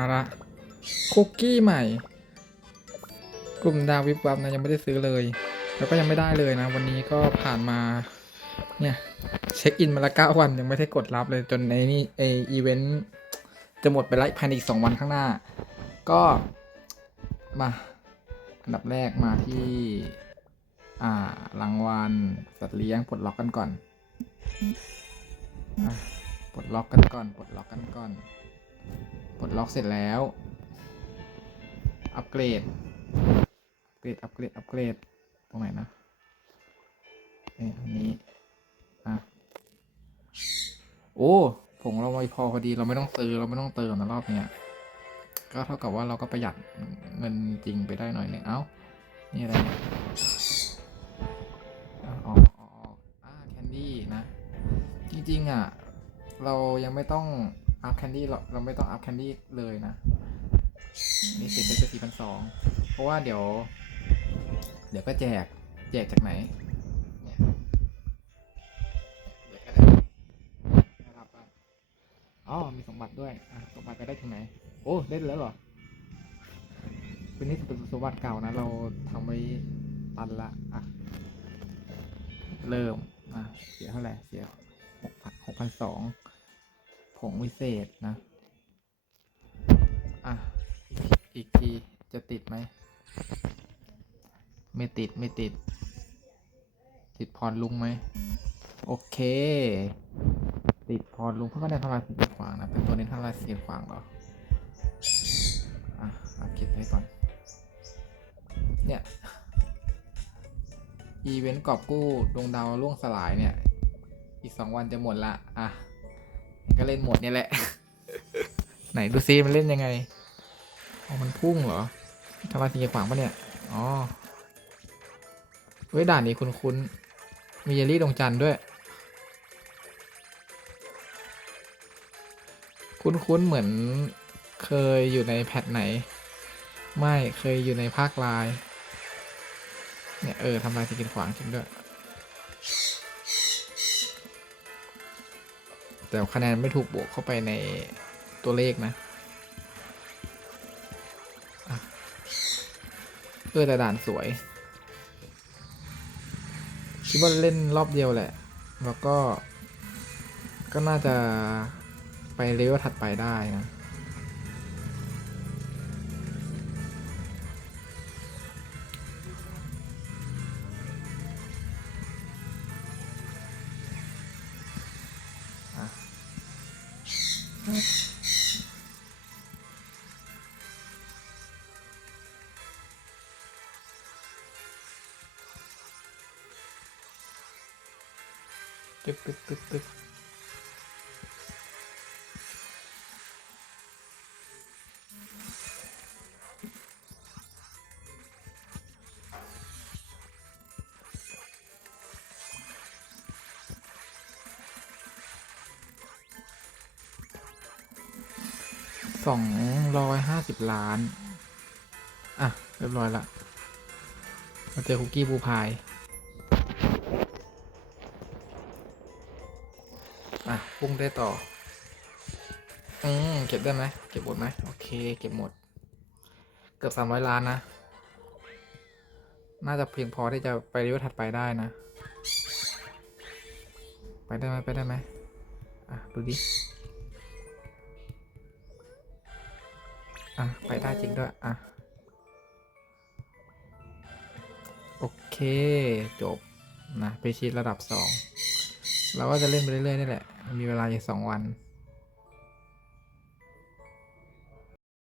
มาละคุกกี้ใหม่ กลุ่มดาววิบวับนะยังไม่ได้ซื้อเลย แล้วก็ยังไม่ได้เลยนะ วันนี้ก็ผ่านมาเนี่ยเช็คอินมาละเก้าวันยังไม่ได้กดรับเลยจนในนี่ไออีเวนต์จะหมดไปแล้วภายในอีกสองวันข้างหน้า ก็มาอันดับแรกมาที่ อ่ารางวัลสัตว์เลี้ยงปลดล็อกกันก่อนอปลดล็อกกันก่อนปลดล็อกกันก่อน ดล็อกเสร็จแล้ว อัปเกรด อัปเกรด อัปเกรด อัปเกรด ตรงไหนนะนี่อันนี้ อะ โอ้ผงเราไม่พอพอดี เราไม่ต้องซื้อ เราไม่ต้องเติมนะรอบเนี้ย ก็เท่ากับว่าเราก็ประหยัดเงินจริงไปได้หน่อยหนึงเอ้า นี่อะไรนะออกออกออกอ่าแคนดี้นะ จริงๆอะ เรายังไม่ต้อง อัพแคนดี้เราเราไม่ต้องอัพแคนดี้เลยนะนี่เสร็จไปจะสี่พันสองเพราะว่าเดี๋ยว เดี๋ยวก็แจกแจกจากไหนเนี่ยเดี๋ยวก็ได้รับอ๋อมีสมบัติด้วยอะสมบัติไปได้ถึงไหนโอ้ได้แล้วเหรอเป็นนี่เป็นสมบัติเก่านะ เราทำไว้ตันละอะเริ่มอะเสียเท่าไหร่เสียหกพันหกพันสอง ผงวิเศษนะ อะ อีกทีจะติดไหม ไม่ติดไม่ติด ติดพรลุงไหม โอเค ติดพรลุงเพื่อก็ได้ทำลายสิ่งกีดขวางนะเป็นตัวเน้นทำลายสิ่งกีดขวางเหรอ อะอัพเก็บไว้ก่อน เนี่ยอีเวนต์กอบกู้ดวงดาวล่วงสลายเนี่ย อีกสองวันจะหมดละ อะ ก็เล่นหมดเนี่ยแหละ ไหนดูซิมันเล่นยังไงอ๋อมันพุ่งเหรอทำลายสิ่งกีดขวางปะเนี่ย อ๋อ เว้ยด่านนี้คุ้นๆ มีเยลลี่ดวงจันทร์ด้วย คุ้นๆ เหมือนเคยอยู่ในแพทไหน ไม่เคยอยู่ในภาคลน์เนี่ย เออทำลายสิ่กีดขวางจริงด้วย แต่คะแนนไม่ถูกบวกเข้าไปในตัวเลขนะอะเออแต่ด่านสวย คิดว่าเล่นรอบเดียวแหละ แล้วก็ ก็น่าจะไปเลเวลถัดไปได้นะ อะตึกตึกตึก สองร้อยห้าสิบล้าน อะ เรียบร้อยละมาเจอคุกกี้บูพาย อะ พุ่งได้ต่อ อืม เก็บได้ไหม เก็บหมดไหม โอเค เก็บหมด เกือบสามร้อยล้านนะ น่าจะเพียงพอที่จะไปรีวิวถัดไปได้นะ ไปได้ไหม ไปได้ไหม อะ ดูดิ อะ ไปได้จริงด้วย อะ โอเค จบ นะไปชีดระดับสองเราก็จะเล่นไปเรื่อยๆนี่แหละ มีเวลาอยู่สองวัน